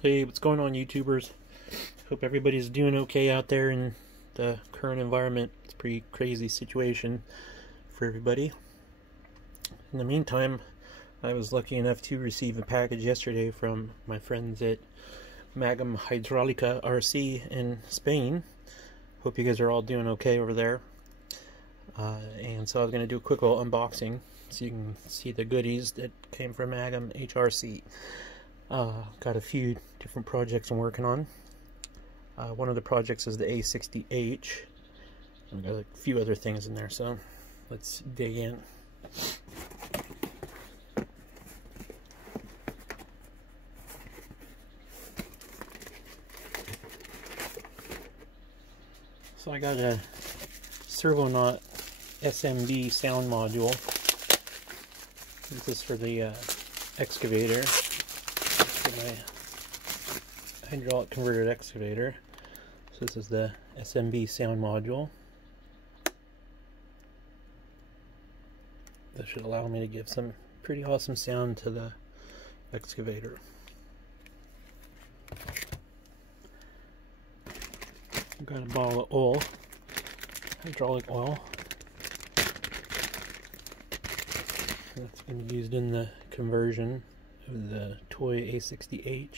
Hey, what's going on, YouTubers? Hope everybody's doing okay out there in the current environment. It's a pretty crazy situation for everybody. In the meantime, I was lucky enough to receive a package yesterday from my friends at MAGOM HRC in Spain. Hope you guys are all doing okay over there. And so I was going to do a quick little unboxing so you can see the goodies that came from MAGOM HRC. Got a few different projects I'm working on. One of the projects is the A60H. I've got a few other things in there, so let's dig in. So I got a Servonaught SMB sound module. This is for the excavator. My hydraulic converted excavator. So this is the SMB sound module. That should allow me to give some pretty awesome sound to the excavator. I've got a bottle of oil, hydraulic oil. That's going to be used in the conversion of the toy A60H.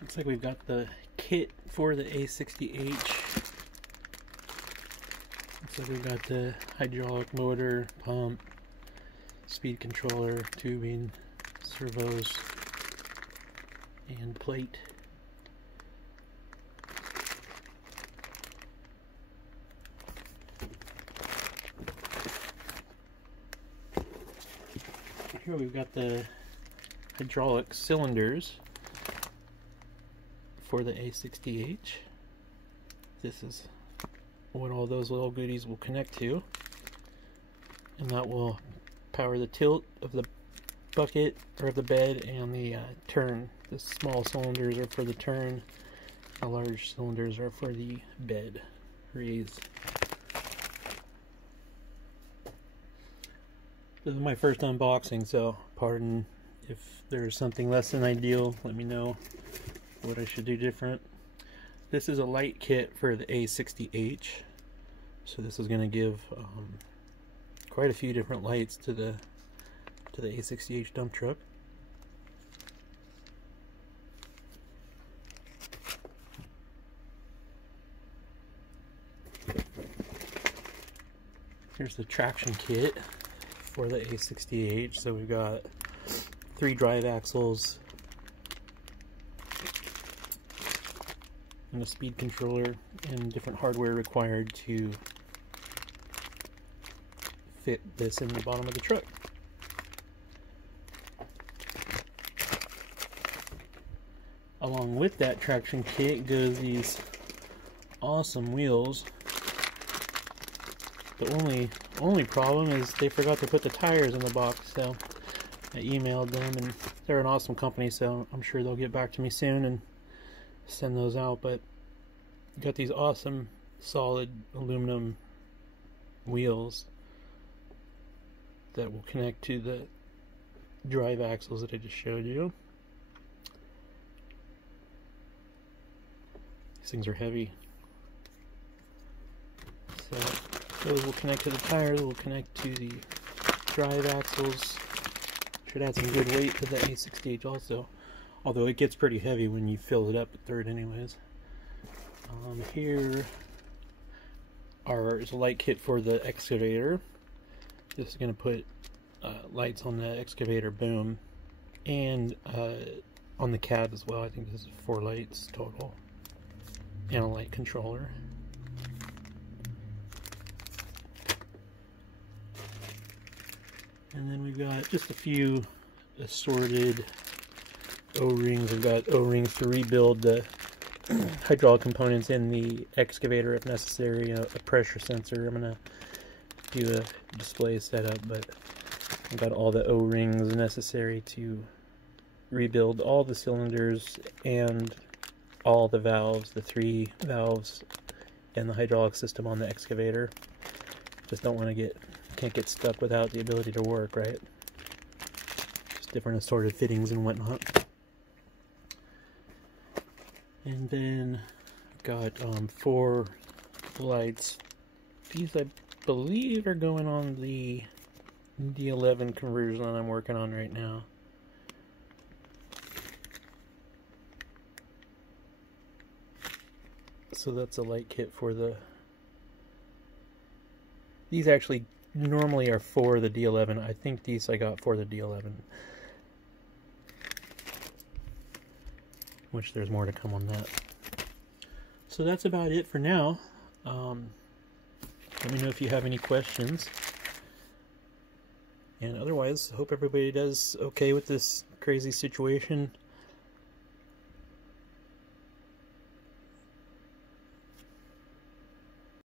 Looks like we've got the kit for the A60H. Looks like we've got the hydraulic motor, pump, speed controller, tubing, servos, and plate. Here we've got the hydraulic cylinders for the A60H. This is what all those little goodies will connect to, and that will power the tilt of the bucket or the bed and the turn. The small cylinders are for the turn, the large cylinders are for the bed raise. This is my first unboxing, so pardon if there's something less than ideal. Let me know what I should do different. This is a light kit for the A60H, so this is going to give quite a few different lights to the A60H dump truck. Here's the traction kit for the A60H. So we've got 3 drive axles and a speed controller and different hardware required to fit this in the bottom of the truck. Along with that traction kit goes these awesome wheels. The only problem is they forgot to put the tires in the box, so I emailed them, and they're an awesome company, so I'm sure they'll get back to me soon and send those out. But you got these awesome solid aluminum wheels that will connect to the drive axles that I just showed you. These things are heavy. So those will connect to the tires, will connect to the drive axles. Should add some good weight to the A60H also, although it gets pretty heavy when you fill it up at third anyways. Here is a light kit for the excavator. This is going to put lights on the excavator boom and on the cab as well. I think this is 4 lights total, and a light controller. And then we've got just a few assorted O-rings. We've got O-rings to rebuild the hydraulic components in the excavator if necessary. A pressure sensor. I'm going to do a display setup, but I've got all the O-rings necessary to rebuild all the cylinders and all the valves, the 3 valves, and the hydraulic system on the excavator. Just don't want to can't get stuck without the ability to work, right? Just different assorted fittings and whatnot. And then got 4 lights. These I believe are going on the D11 conversion that I'm working on right now. So that's a light kit for the... These actually normally are for the D11. I think these I got for the D11. Which there's more to come on that. So that's about it for now. Let me know if you have any questions. And otherwise, hope everybody does okay with this crazy situation.